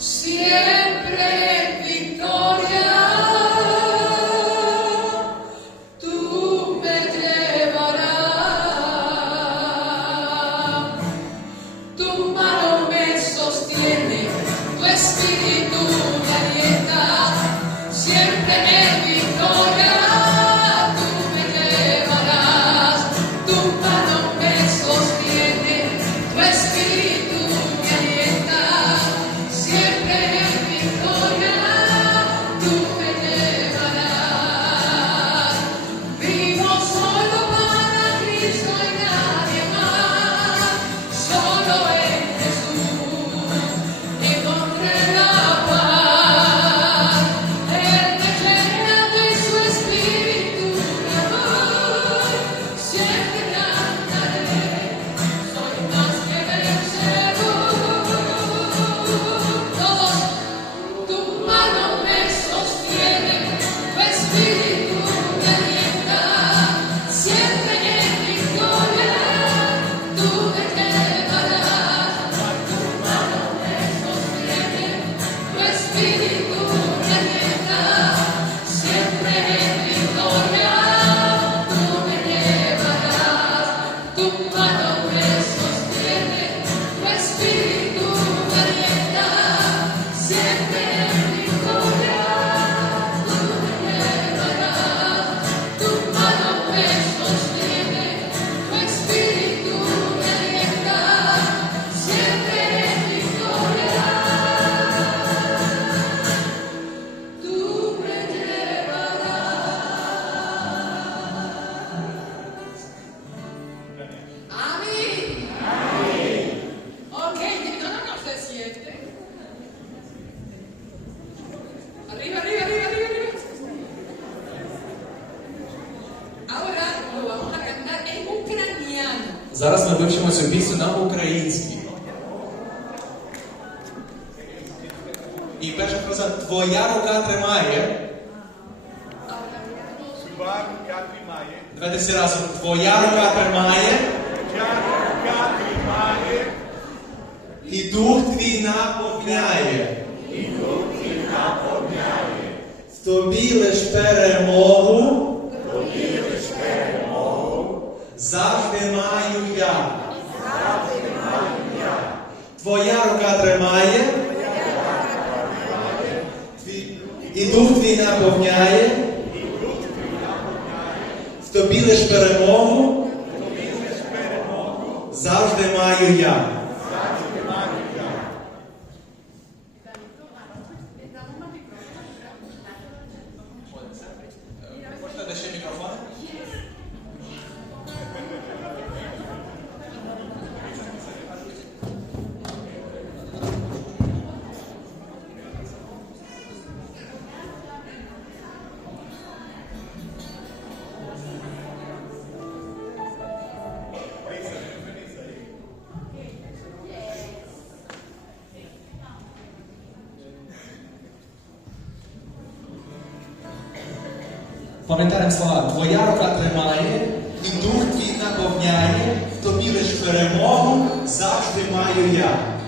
See Thank you. Зараз ми вивчимо цю пісню на українській. І перша фраза Твоя рука тримає. Давайте всі разом. Твоя рука тримає, тя рука тримає, і дух твій наповняє. Тобі лиш перемогу. Завжди маю я. Твоя рука тримає. І дух твій наповняє. В тобі лиш перемогу. Завжди маю я. Пам'ятаємо слова, твоя рука тримає, і дух твій наповняє, в тобі лиш перемогу завжди маю я.